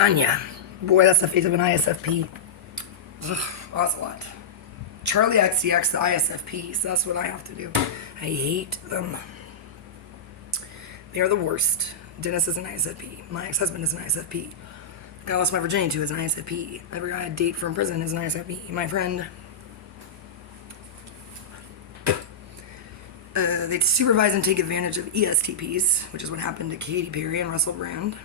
Anya. Boy, that's the face of an ISFP. Ugh, Ocelot. Charli XCX, the ISFPs. That's what I have to do. I hate them. They are the worst. Dennis is an ISFP. My ex-husband is an ISFP. The guy I lost my virginity to is an ISFP. Every guy I date from prison is an ISFP. My friend... they supervise and take advantage of ESTPs, which is what happened to Katy Perry and Russell Brand.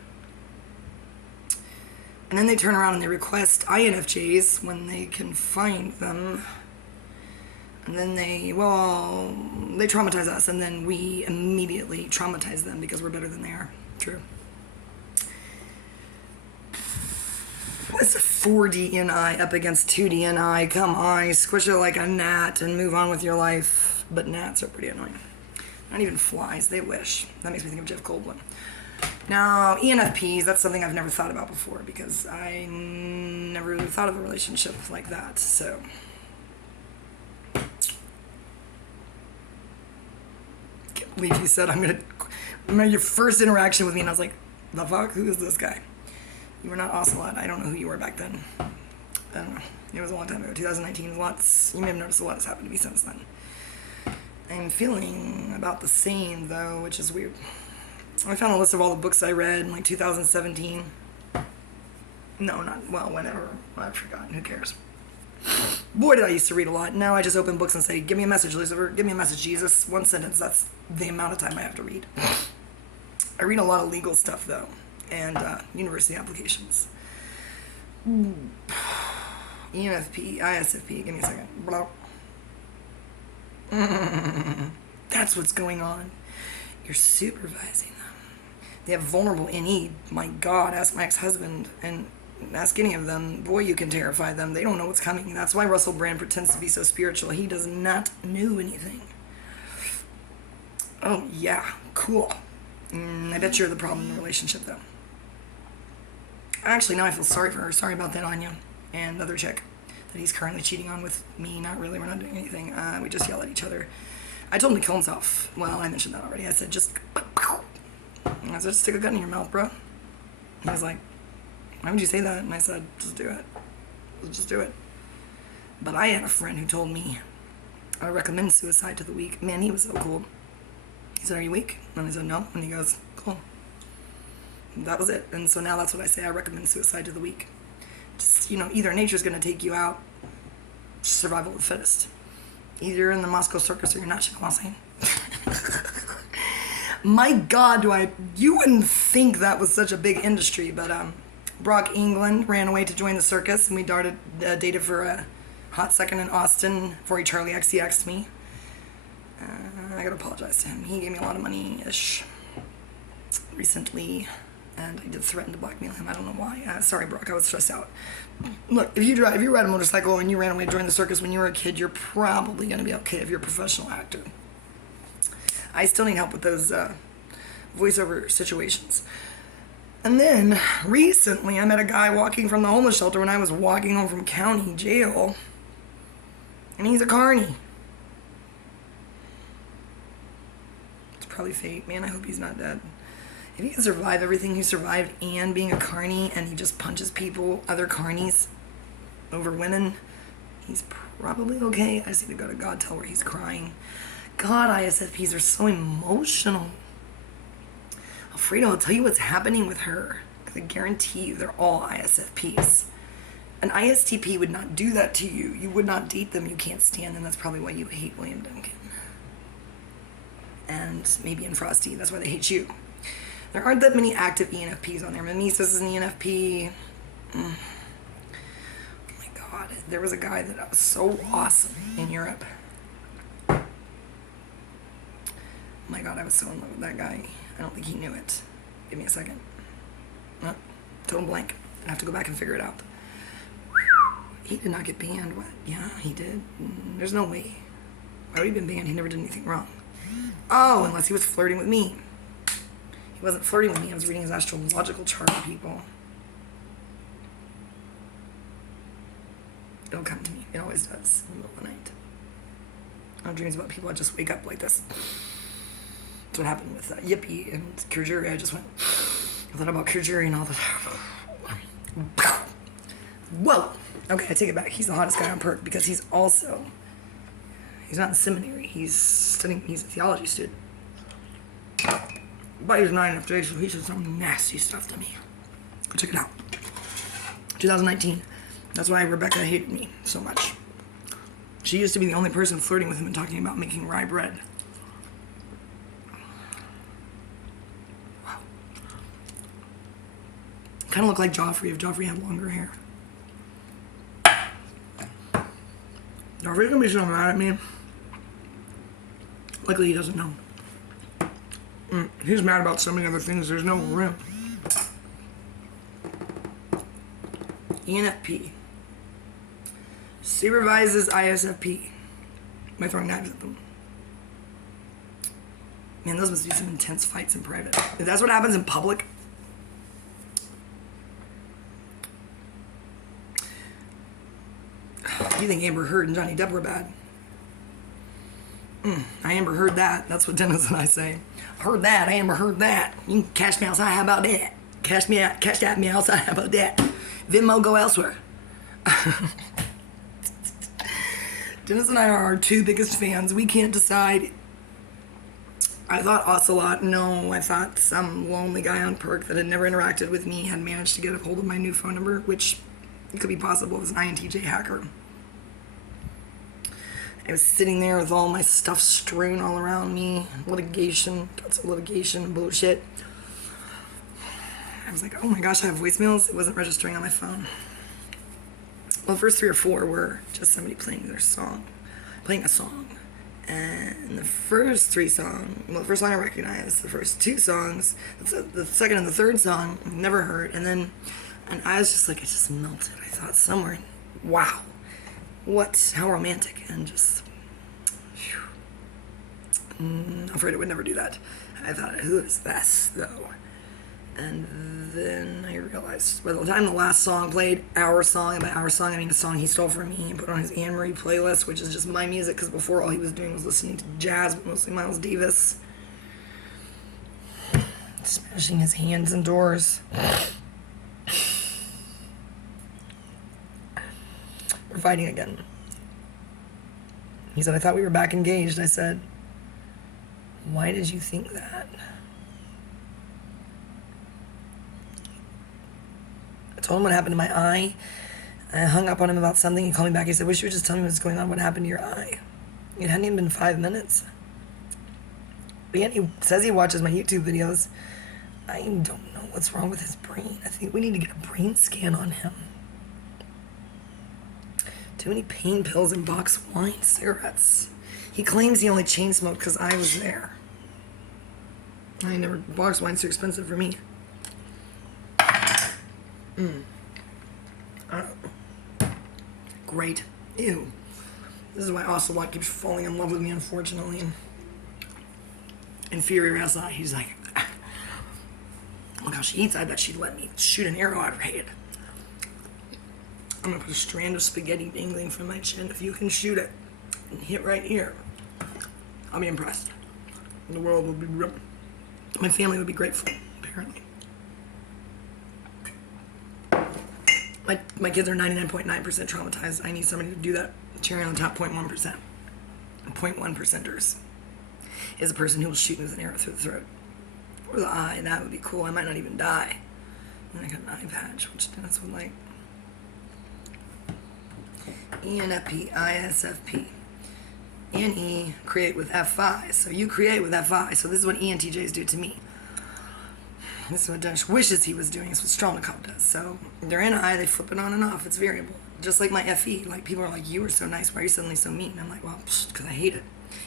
And then they turn around and they request INFJs when they can find them. And then they traumatize us, and then we immediately traumatize them because we're better than they are. True. What's a 4DNI up against 2DNI? Come on, squish it like a gnat and move on with your life. But gnats are pretty annoying. Not even flies, they wish. That makes me think of Jeff Goldblum. Now, ENFPs, that's something I've never thought about before because I never really thought of a relationship like that, so. Can't believe you said remember your first interaction with me and I was like, the fuck, who is this guy? You were not Ocelot. I don't know who you were back then. I don't know. It was a long time ago. 2019 was you may have noticed a lot has happened to me since then. I'm feeling about the same though, which is weird. I found a list of all the books I read in like 2017. No, not, well, whenever. I've forgotten. Who cares? Boy, did I used to read a lot. Now I just open books and say, give me a message, Lucifer. Give me a message, Jesus. One sentence. That's the amount of time I have to read. I read a lot of legal stuff though, and university applications. ENFP, ISFP. Give me a second. Blah. That's what's going on. You're supervising them. They have vulnerable NE. My God, ask my ex-husband and ask any of them. Boy, you can terrify them. They don't know what's coming. That's why Russell Brand pretends to be so spiritual. He does not know anything. Oh, yeah. Cool. I bet you're the problem in the relationship, though. Actually, now I feel sorry for her. Sorry about that, Anya. And other chick that he's currently cheating on with me. Not really. We're not doing anything. We just yell at each other. I told him to kill himself. Well, I mentioned that already. I said, just stick a gun in your mouth, bro. He was like, why would you say that? And I said, just do it. Just do it. But I had a friend who told me, I recommend suicide to the weak. Man, he was so cool. He said, are you weak? And I said, no. And he goes, cool. And that was it. And so now that's what I say. I recommend suicide to the weak. Just, either nature's going to take you out, survival of the fittest. Either you're in the Moscow circus or you're not, you know what I'm saying? My God, you wouldn't think that was such a big industry, but Brock England ran away to join the circus, and we dated for a hot second in Austin before he Charli XCX'd me. I gotta apologize to him. He gave me a lot of money-ish recently, and I did threaten to blackmail him. I don't know why. Sorry, Brock, I was stressed out. Look, if you ride a motorcycle and you ran away to join the circus when you were a kid, you're probably gonna be okay if you're a professional actor. I still need help with those voiceover situations. And then, recently, I met a guy walking from the homeless shelter when I was walking home from county jail. And he's a carny. It's probably fate. Man, I hope he's not dead. If he can survive everything he survived and being a carny, and he just punches people, other carnies, over women, he's probably okay. I just need to go to God, tell where he's crying. God, ISFPs are so emotional. Alfredo, I'll tell you what's happening with her. Because I guarantee you they're all ISFPs. An ISTP would not do that to you. You would not date them. You can't stand them. That's probably why you hate William Duncan. And maybe in Frosty. That's why they hate you. There aren't that many active ENFPs on there. Mimesis is an ENFP. Oh my God. There was a guy that was so awesome in Europe. Oh my God, I was so in love with that guy. I don't think he knew it. Give me a second. Oh, total blank. I have to go back and figure it out. He did not get banned. What? Yeah, he did. There's no way. Why would he have been banned? He never did anything wrong. Oh, unless he was flirting with me. He wasn't flirting with me. I was reading his astrological chart of people. It'll come to me. It always does in the middle of the night. I have dreams about people. I just wake up like this. That's what happened with Yippee and Kurjuri. I thought about Kurjuri and all that. Whoa. Okay, I take it back. He's the hottest guy on Perk because he's not in seminary. He's a theology student. But he's 9 enough age, so he said some nasty stuff to me. Go check it out. 2019. That's why Rebecca hated me so much. She used to be the only person flirting with him and talking about making rye bread. Wow. Kind of look like Joffrey if Joffrey had longer hair. Joffrey's gonna be so mad at me. Luckily he doesn't know. He's mad about so many other things, there's no room. ENFP. Supervises ISFP by throwing knives at them. Man, those must be some intense fights in private. If that's what happens in public. You think Amber Heard and Johnny Depp were bad? I Amber Heard that. That's what Dennis and I say. Heard that. I Amber Heard that. You can cash me outside. How about that? Cash at me outside. How about that? Venmo, go elsewhere. Dennis and I are our two biggest fans. We can't decide. I thought Ocelot. No, I thought some lonely guy on Perk that had never interacted with me had managed to get a hold of my new phone number, which could be possible. It was an INTJ hacker. I was sitting there with all my stuff strewn all around me. Litigation, tons of litigation, bullshit. I was like, oh my gosh, I have voicemails. It wasn't registering on my phone. Well, the first 3 or 4 were just somebody playing a song. And the first 3 songs, well, the first one I recognized, the first 2 songs, the second and the third song, never heard. And I was just like, it just melted. I thought somewhere, wow, how romantic. And just, phew. I'm afraid I would never do that. I thought, who is this, though? And then I realized, by the time the last song played, our song, and by our song I mean a song he stole from me and put on his Anne-Marie playlist, which is just my music, because before all he was doing was listening to jazz, but mostly Miles Davis. Smashing his hands in doors. We're fighting again. He said, I thought we were back engaged. I said, why did you think that? I told him what happened to my eye. I hung up on him about something. He called me back. He said, wish you would just tell me what's going on. What happened to your eye? It hadn't even been 5 minutes. But yet he says he watches my YouTube videos. I don't know what's wrong with his brain. I think we need to get a brain scan on him. Too many pain pills and box wine cigarettes. He claims he only chain smoked because I was there. Box wine's too expensive for me. Great. Ew. This is why Ocelot keeps falling in love with me, unfortunately. Inferior SI. He's like, look how she eats. I bet she'd let me shoot an arrow at her head. I'm gonna put a strand of spaghetti dangling from my chin. If you can shoot it and hit right here, I'll be impressed. The world will be, my family would be grateful, apparently. My kids are 99.9% traumatized. I need somebody to do that. Cherry on the top, 0.1%. 0.1 percenters is a person who will shoot me with an arrow through the throat. Or the eye. That would be cool. I might not even die. And I got an eye patch, which Dennis would like. ENFP, ISFP. NE, create with FI. So you create with FI. So this is what ENTJs do to me. This is what Dennis wishes he was doing. This is what Strelnikov does. So they're in I, they flip it on and off. It's variable. Just like my FE. Like, people are like, you were so nice. Why are you suddenly so mean? And I'm like, well, because I hate it.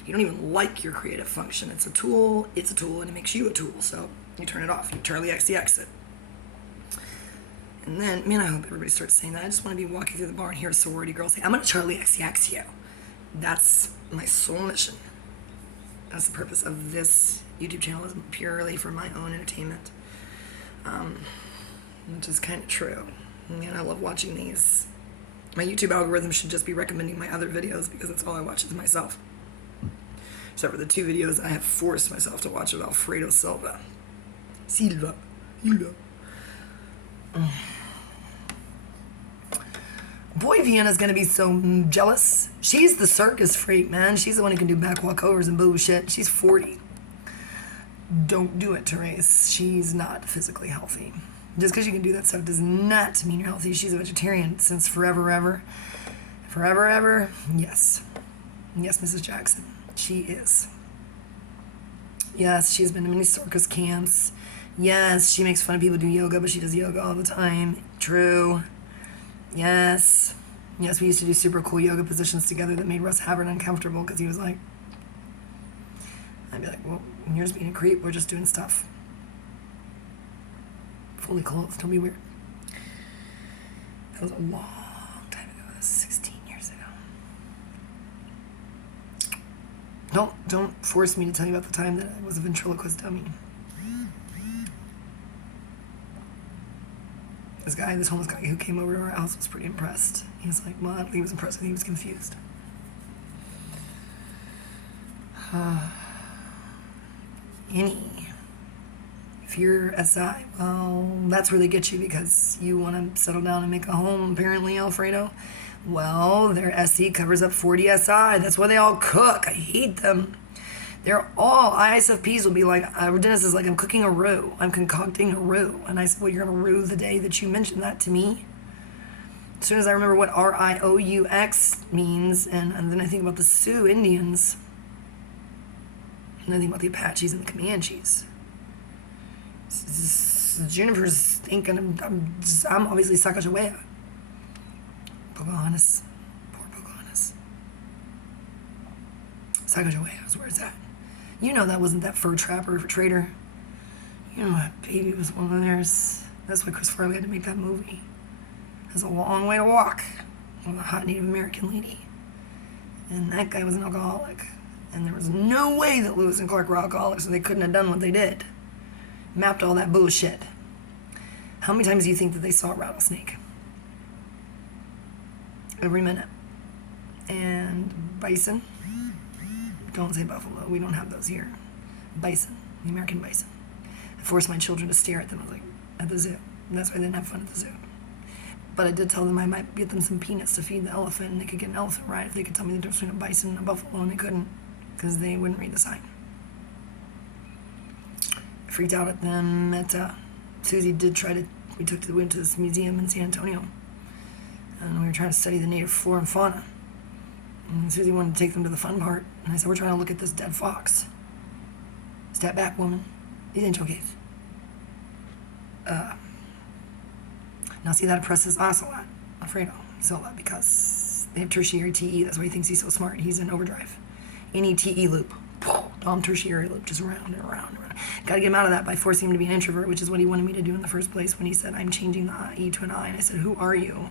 You don't even like your creative function. It's a tool, and it makes you a tool. So you turn it off. You Charli XCX it. And then, man, I hope everybody starts saying that. I just want to be walking through the bar and hear a sorority girl say, I'm going to Charli XCX you. That's my sole mission. That's the purpose of this YouTube channel, is purely for my own entertainment. Which is kind of true. Man, I love watching these. My YouTube algorithm should just be recommending my other videos because that's all I watch is myself. Except for the 2 videos I have forced myself to watch with Alfredo Silva. Boy, Vienna's gonna be so jealous. She's the circus freak, man. She's the one who can do back walkovers and bullshit. She's 40. Don't do it, Therese. She's not physically healthy. Just because you can do that stuff does not mean you're healthy. She's a vegetarian since forever, ever. Forever, ever. Yes. Yes, Mrs. Jackson. She is. Yes, she's been to many circus camps. Yes, she makes fun of people who do yoga, but she does yoga all the time. True. Yes. Yes, we used to do super cool yoga positions together that made Russ Havard uncomfortable because he was like, I'd be like, well, you're just being a creep. We're just doing stuff. Fully clothed. Don't be weird. That was a long time ago. That was 16 years ago. Don't force me to tell you about the time that I was a ventriloquist dummy. This homeless guy who came over to our house was pretty impressed. He was like, well, I don't think he was impressed. I think he was confused. If you're SI, well, that's where they get you because you want to settle down and make a home, apparently, Alfredo. Well, their SE covers up 40 SI. That's why they all cook. I hate them. They're all, ISFPs will be like, Dennis is like, I'm cooking a roux. I'm concocting a roux. And I said, well, you're going to roux the day that you mentioned that to me. As soon as I remember what RIOUX means, and then I think about the Sioux Indians, and I think about the Apaches and the Comanches. Juniper's thinking I'm obviously Sacagawea. Pocahontas. Poor Pocahontas. Sacagawea is where it's at. You know that wasn't that fur trapper or trader. You know that baby was one of theirs. That's why Chris Farley had to make that movie. That's a long way to walk with a hot Native American lady. And that guy was an alcoholic. And there was no way that Lewis and Clark were alcoholics, so they couldn't have done what they did. Mapped all that bullshit. How many times do you think that they saw a rattlesnake? Every minute. And bison? Don't say buffalo. We don't have those here. Bison. The American bison. I forced my children to stare at them. I was like, at the zoo. And that's why they didn't have fun at the zoo. But I did tell them I might get them some peanuts to feed the elephant, and they could get an elephant ride if they could tell me the difference between a bison and a buffalo, and they couldn't because they wouldn't read the sign. I freaked out at them. Susie did try to. We went to this museum in San Antonio, and we were trying to study the native flora and fauna. And Susie wanted to take them to the fun part, and I said, "We're trying to look at this dead fox. Step back, woman. These ain't your case." Now see, that oppresses Ocelot, Alfredo, Zola, because they have tertiary TE. That's why he thinks he's so smart. He's in overdrive. Any TE loop. Dom tertiary loop, just around and around and around. Got to get him out of that by forcing him to be an introvert, which is what he wanted me to do in the first place when he said, I'm changing the E to an I. And I said, who are you?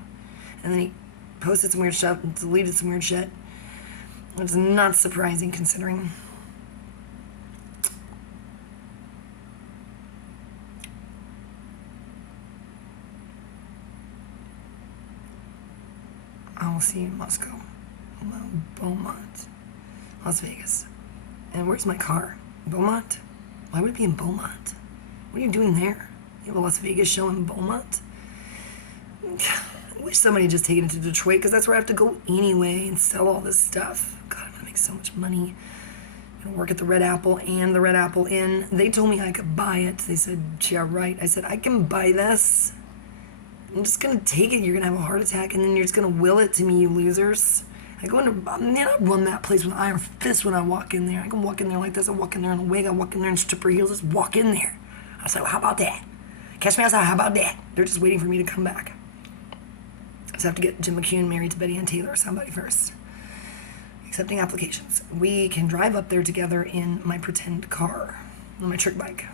And then he posted some weird stuff and deleted some weird shit. It's not surprising considering. I will see you in Moscow, Beaumont, Las Vegas. And where's my car? Beaumont? Why would it be in Beaumont? What are you doing there? You have a Las Vegas show in Beaumont? I wish somebody had just taken it to Detroit, because that's where I have to go anyway and sell all this stuff. God, I'm going to make so much money. I'm going to work at the Red Apple and the Red Apple Inn. They told me I could buy it. They said, yeah, right. I said, I can buy this. I'm just going to take it. You're going to have a heart attack, and then you're just going to will it to me, you losers. I run that place with an iron fist when I walk in there. I can walk in there like this. I walk in there in a wig. I walk in there in stripper heels. Just walk in there. I say, well, how about that? Catch me outside. How about that? They're just waiting for me to come back. I just have to get Jim McCune married to Betty Ann Taylor or somebody first. Accepting applications. We can drive up there together in my pretend car, on my trick bike.